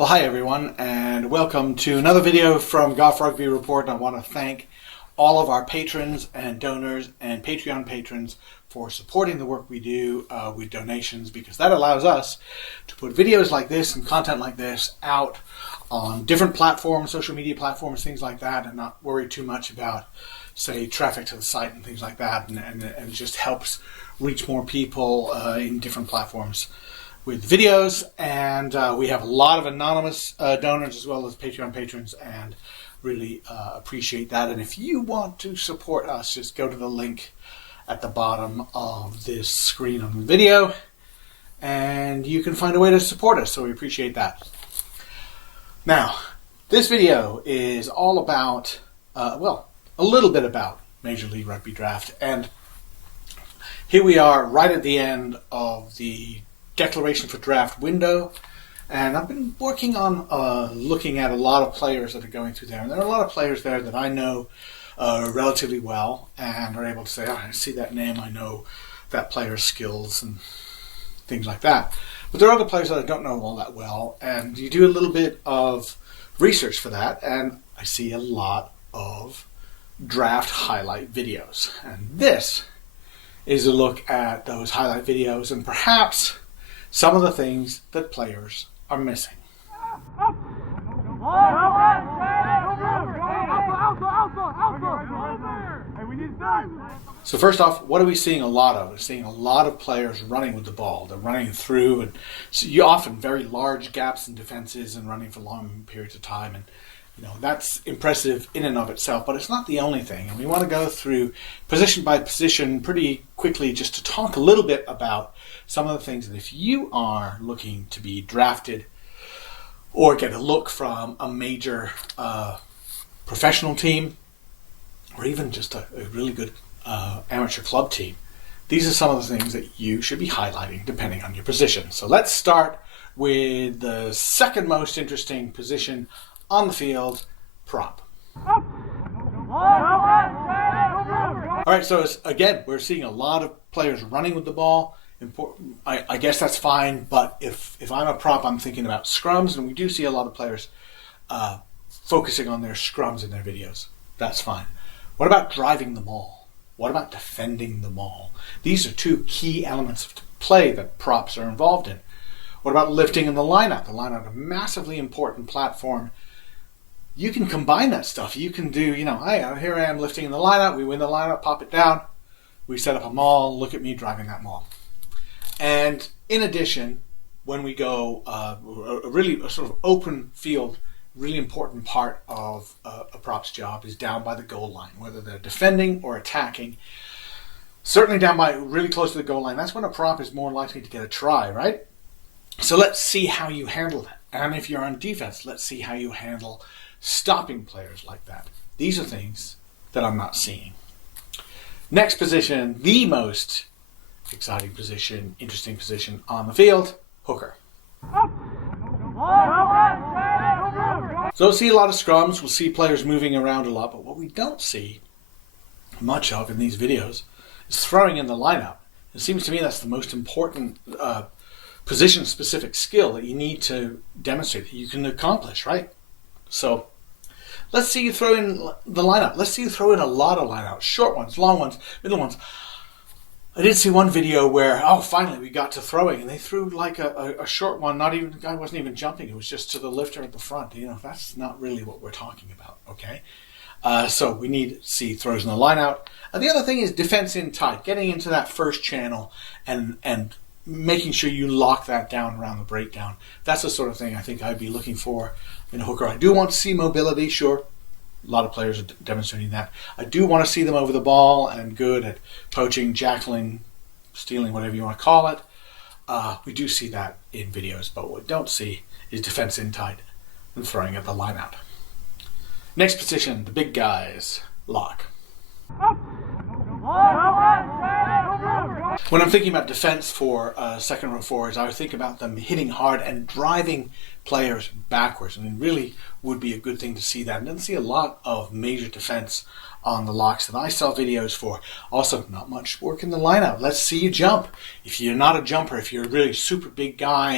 Well, hi everyone, and welcome to another video from Golf Rugby Report. And I want to thank all of our patrons and donors and Patreon patrons for supporting the work we do with donations, because that allows us to put videos like this and content like this out on different platforms, social media platforms, things like that, and not worry too much about, say, traffic to the site and things like that, and it just helps reach more people in different platforms with videos. And we have a lot of anonymous donors as well as Patreon patrons, and really appreciate that. And if you want to support us, just go to the link at the bottom of this screen on the video and you can find a way to support us, so we appreciate that. Now, this video is all about, well, a little bit about Major League Rugby Draft, and here we are right at the end of the declaration for draft window, and I've been working on looking at a lot of players that are going through there, and there are a lot of players there that I know relatively well and are able to say, oh, I see that name, I know that player's skills and things like that. But there are other players that I don't know all that well, and you do a little bit of research for that, and I see a lot of draft highlight videos, and this is a look at those highlight videos and perhaps some of the things that players are missing. So first off, what are we seeing a lot of? We're seeing a lot of players running with the ball. They're running through, and so you often very large gaps in defenses and running for long periods of time. And that's impressive in and of itself, but it's not the only thing. And we want to go through position by position pretty quickly just to talk a little bit about some of the things that if you are looking to be drafted or get a look from a major professional team, or even just a really good amateur club team, these are some of the things that you should be highlighting depending on your position. So let's start with the second most interesting position on the field, prop. Alright, so again, we're seeing a lot of players running with the ball. I guess that's fine, but if I'm a prop, I'm thinking about scrums, and we do see a lot of players focusing on their scrums in their videos. That's fine. What about driving the ball? What about defending the ball? These are two key elements of play that props are involved in. What about lifting in the lineup? The lineup is a massively important platform. You can combine that stuff. You can do, hey, here I am lifting in the lineup. We win the lineup, pop it down. We set up a maul. Look at me driving that maul. And in addition, when we go a sort of open field, really important part of a prop's job is down by the goal line, whether they're defending or attacking. Certainly down by really close to the goal line. That's when a prop is more likely to get a try, right? So let's see how you handle that. And if you're on defense, let's see how you handle stopping players like that. These are things that I'm not seeing. Next position, the most exciting position, interesting position on the field, hooker. So we'll see a lot of scrums, we'll see players moving around a lot, but what we don't see much of in these videos is throwing in the lineup. It seems to me that's the most important position-specific skill that you need to demonstrate that you can accomplish, right? So let's see you throw in the lineup. Let's see you throw in a lot of lineouts, short ones, long ones, middle ones. I did see one video where, finally we got to throwing, and they threw like a short one, the guy wasn't even jumping, it was just to the lifter at the front. That's not really what we're talking about, okay? So we need to see throws in the line out. The other thing is defense in tight, getting into that first channel and making sure you lock that down around the breakdown. That's the sort of thing I think I'd be looking for in a hooker. I do want to see mobility, sure. A lot of players are demonstrating that. I do want to see them over the ball and good at poaching, jackling, stealing, whatever you want to call it. We do see that in videos, but what we don't see is defense in tight and throwing at the line out. Next position, the big guys, lock. When I'm thinking about defense for second row forwards, I would think about them hitting hard and driving players backwards. I mean, really would be a good thing to see that. And doesn't see a lot of major defense on the locks that I saw videos for. Also, not much work in the lineup. Let's see you jump. If you're not a jumper, if you're a really super big guy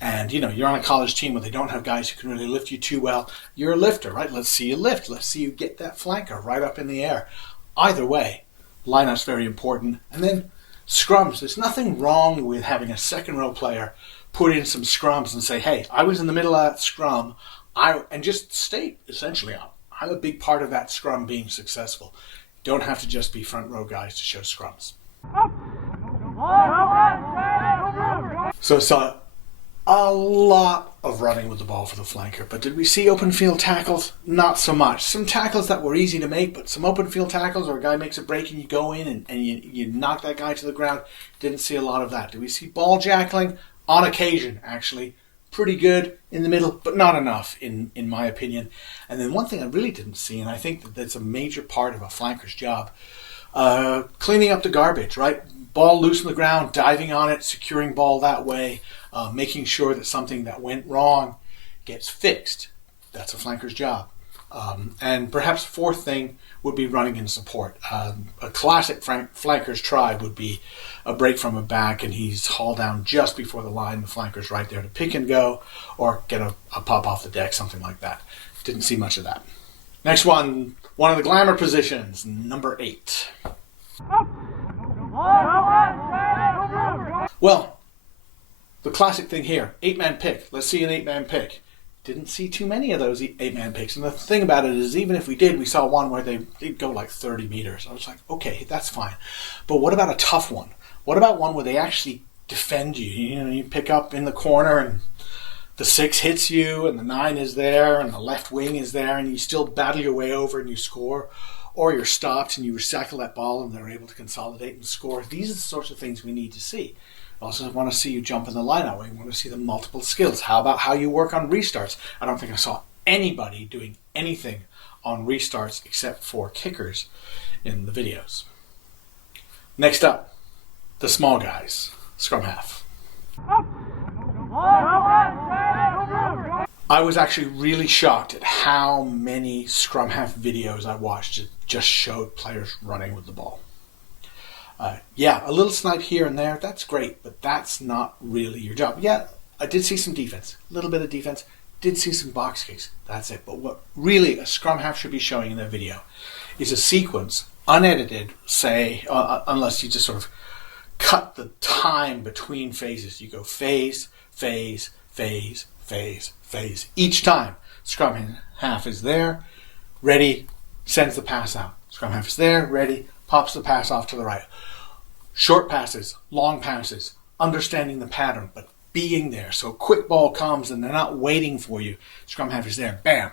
And, you're on a college team where they don't have guys who can really lift you too well. You're a lifter, right? Let's see you lift. Let's see you get that flanker right up in the air. Either way, lineup's very important. And then scrums. There's nothing wrong with having a second row player put in some scrums and say, hey, I was in the middle of that scrum, and just state, essentially, I'm a big part of that scrum being successful. Don't have to just be front row guys to show scrums. So a lot of running with the ball for the flanker, but did we see open field tackles? Not so much. Some tackles that were easy to make, but some open field tackles, or a guy makes a break and you go in and you knock that guy to the ground, didn't see a lot of that. Did we see ball jackling? On occasion, actually. Pretty good in the middle, but not enough, in my opinion. And then one thing I really didn't see, and I think that that's a major part of a flanker's job, cleaning up the garbage, right? Ball loose on the ground, diving on it, securing ball that way, making sure that something that went wrong gets fixed. That's a flanker's job. And perhaps fourth thing would be running in support. A classic flanker's try would be a break from a back and he's hauled down just before the line. The flanker's right there to pick and go or get a pop off the deck, something like that. Didn't see much of that. Next one of the glamour positions, number 8. Well, the classic thing here, 8-man pick. Let's see an 8-man pick. Didn't see too many of those 8-man picks. And the thing about it is, even if we did, we saw one where they'd go like 30 meters. I was like, okay, that's fine. But what about a tough one? What about one where they actually defend you? You pick up in the corner and the 6 hits you and the 9 is there and the left wing is there and you still battle your way over and you score. Or you're stopped and you recycle that ball and they're able to consolidate and score. These are the sorts of things we need to see. I also want to see you jump in the lineout. We want to see the multiple skills. How about how you work on restarts? I don't think I saw anybody doing anything on restarts except for kickers in the videos. Next up, the small guys, Scrum Half. I was actually really shocked at how many Scrum Half videos I watched that just showed players running with the ball. Yeah, a little snipe here and there, that's great, but that's not really your job. Yeah, I did see some defense, a little bit of defense, did see some box kicks, that's it. But what really a Scrum Half should be showing in their video is a sequence, unedited, say, unless you just sort of cut the time between phases. You go phase, phase, phase, phase, phase. Each time, Scrum Half is there, ready, sends the pass out. Scrum Half is there, ready, pops the pass off to the right. Short passes, long passes, understanding the pattern, but being there. So quick ball comes and they're not waiting for you. Scrum Half is there, bam,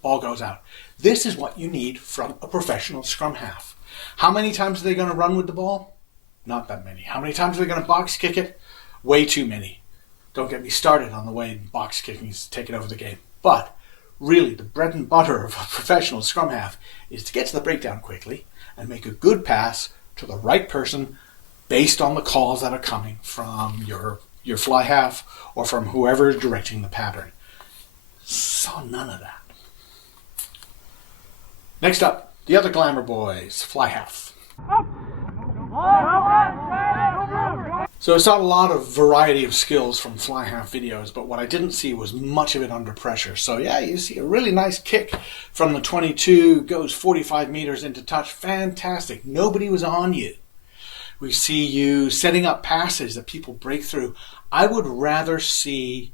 ball goes out. This is what you need from a professional Scrum Half. How many times are they going to run with the ball? Not that many. How many times are they going to box kick it? Way too many. Don't get me started on the way box kicking is taking over the game. But really, the bread and butter of a professional Scrum Half is to get to the breakdown quickly and make a good pass to the right person based on the calls that are coming from your fly half or from whoever is directing the pattern. Saw none of that. Next up, the other glamour boys, fly half. So I saw a lot of variety of skills from fly half videos, but what I didn't see was much of it under pressure. So yeah, you see a really nice kick from the 22, goes 45 meters into touch. Fantastic. Nobody was on you. We see you setting up passes that people break through. I would rather see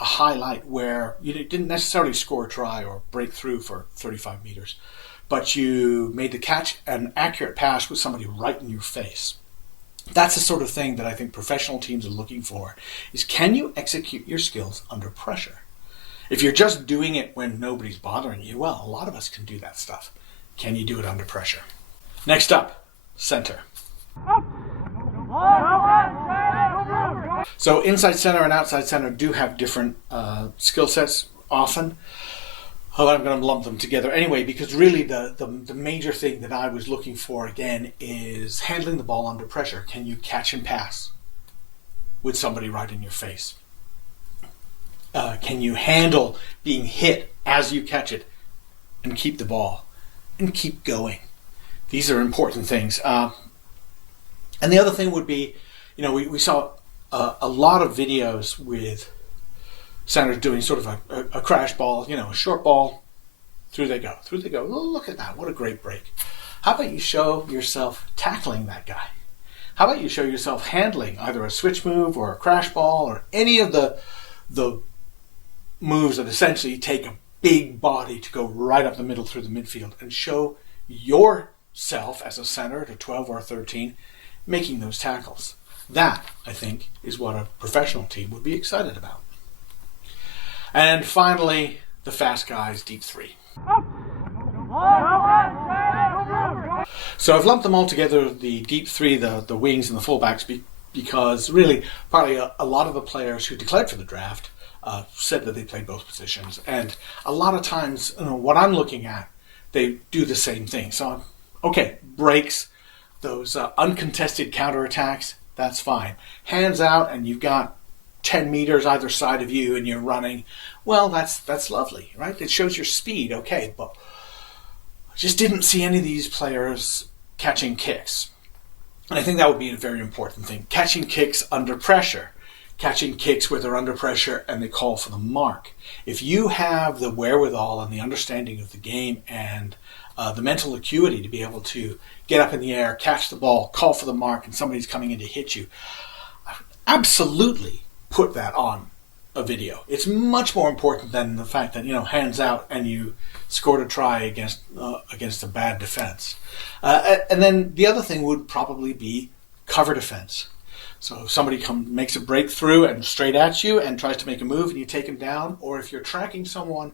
a highlight where you didn't necessarily score a try or break through for 35 meters, but you made the catch, an accurate pass with somebody right in your face. That's the sort of thing that I think professional teams are looking for, is can you execute your skills under pressure? If you're just doing it when nobody's bothering you, well, a lot of us can do that stuff. Can you do it under pressure? Next up, center. So inside center and outside center do have different skill sets often. I'm going to lump them together anyway, because really the major thing that I was looking for again is handling the ball under pressure. Can you catch and pass with somebody right in your face? Can you handle being hit as you catch it and keep the ball and keep going? These are important things. And the other thing would be, we saw a lot of videos with centers doing sort of a crash ball, a short ball. Through they go. Oh, look at that. What a great break. How about you show yourself tackling that guy? How about you show yourself handling either a switch move or a crash ball or any of the moves that essentially take a big body to go right up the middle through the midfield, and show yourself as a center at a 12 or a 13 making those tackles. That, I think, is what a professional team would be excited about. And finally, the fast guys, deep three. So I've lumped them all together, the deep three, the wings and the fullbacks, because really, partly a lot of the players who declared for the draft said that they played both positions. And a lot of times, what I'm looking at, they do the same thing. So, okay, breaks, those uncontested counterattacks, that's fine. Hands out and you've got 10 meters either side of you and you're running, well, that's lovely, right? It shows your speed, okay, but I just didn't see any of these players catching kicks. And I think that would be a very important thing. Catching kicks under pressure. Catching kicks where they're under pressure and they call for the mark. If you have the wherewithal and the understanding of the game and the mental acuity to be able to get up in the air, catch the ball, call for the mark, and somebody's coming in to hit you, absolutely put that on a video. It's much more important than the fact that, hands out and you scored a try against a bad defense. And then the other thing would probably be cover defense. So if somebody makes a breakthrough and straight at you and tries to make a move and you take them down, or if you're tracking someone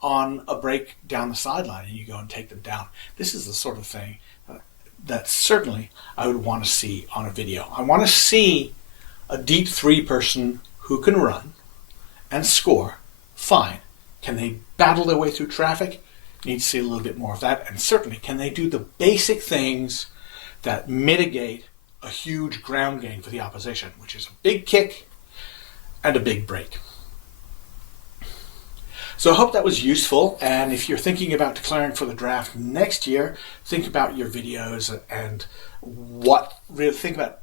on a break down the sideline and you go and take them down, this is the sort of thing that certainly I would want to see on a video. I want to see a deep three person who can run and score, fine. Can they battle their way through traffic? Need to see a little bit more of that. And certainly, can they do the basic things that mitigate a huge ground gain for the opposition, which is a big kick and a big break. So I hope that was useful, and if you're thinking about declaring for the draft next year, think about your videos and think about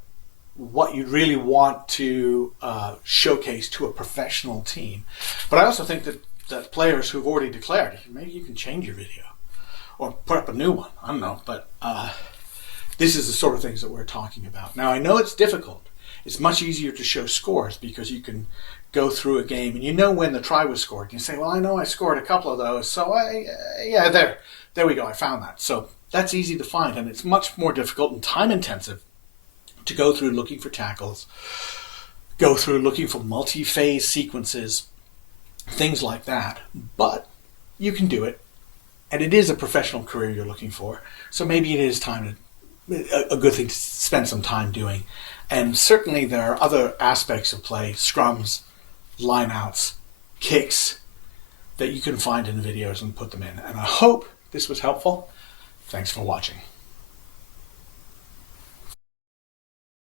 what you really want to showcase to a professional team. But I also think that players who've already declared, maybe you can change your video or put up a new one. I don't know, but this is the sort of things that we're talking about. Now, I know it's difficult. It's much easier to show scores because you can go through a game and when the try was scored. You say, well, I know I scored a couple of those, so there we go, I found that. So that's easy to find, and it's much more difficult and time intensive to go through looking for tackles, go through looking for multi-phase sequences, things like that. But you can do it, and it is a professional career you're looking for, so maybe it is a good thing to spend some time doing. And certainly there are other aspects of play, scrums, lineouts, kicks, that you can find in the videos and put them in. And I hope this was helpful. Thanks for watching.